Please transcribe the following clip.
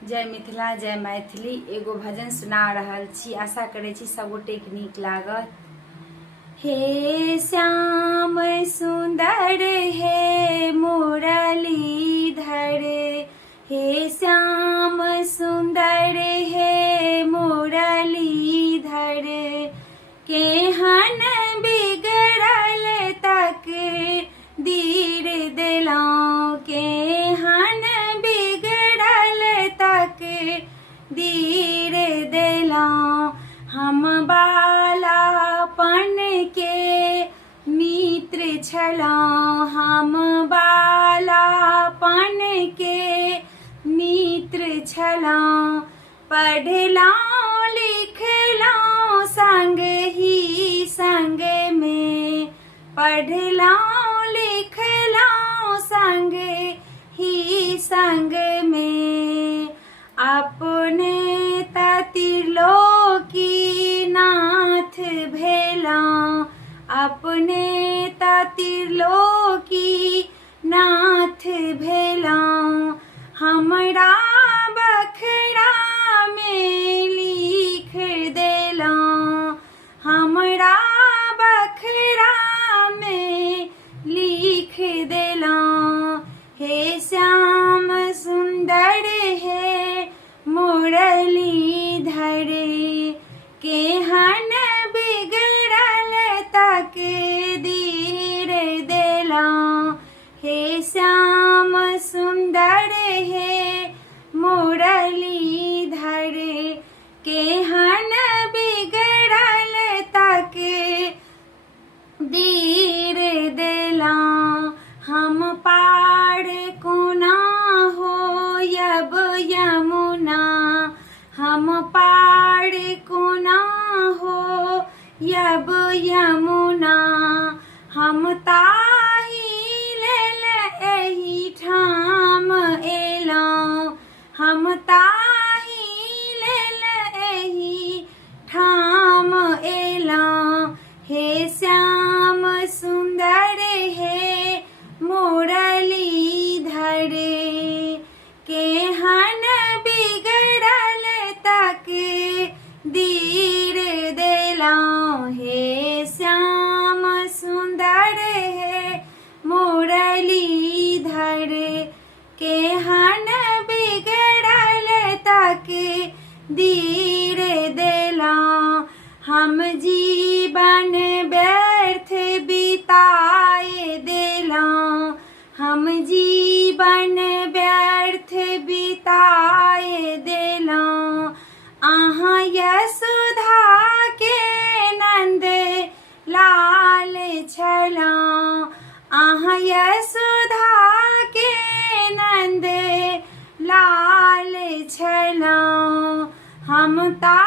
जय मिथिला जय मैथिली एगो भजन सुना रहल छी। आशा करे छी सब गोटे के नीक लागत। हे श्याम सुंदर हे मुरलीधर, हे श्याम सुंदर हे मुरलीधर, केहन बिगड़ल तक दीर दिलाओ, केहन बिगड़ल तक दीर दिलाओ। हम बालापन के मित्र छलहुँ, हम बालापन के मित्र छलहुँ, पढ़लहुँ लिखलहुँ संग ही संग में, पढ़लहुँ लिखलहुँ संग ही संग में। अपने त्रिलोकी नाथ भेलहुँ, अपने त्रिलोकी नाथ भेलहुँ। हमरा बखरा में लिख देलहुँ, हमरा बखरा में लिख देलहुँ। हे श्याम सुंदर हे मुरलीधर, केहन बिगड़ल तक दीर दिलाओ। हे श्याम सुंदर हे मुरलीधर, केहन बिगड़ल तक दीर दिलाओ। हम पार कोना होयब यमुना, हम पार कोना होयब यमुना, हम ताहि लेल एहि ठाम एलहुँ, हम ताहि लेल एहि ठाम एलहुँ। हे श्याम सुंदर हे मुरलीधर, केहन बिगड़ल तक दीर दिलाओ। हे श्याम सुंदर हे मुरलीधर, केहन बिगड़ल तक दीर दिलाओ। हम जीवन व्यर्थ बिताए दिलाओ, हम जीवन व्यर्थ बिताए दिलाओ। अहाँ यशोदा के नंद लाल छलहुँ, अहाँ यशोदा के नंद लाल छलहुँ। हम ता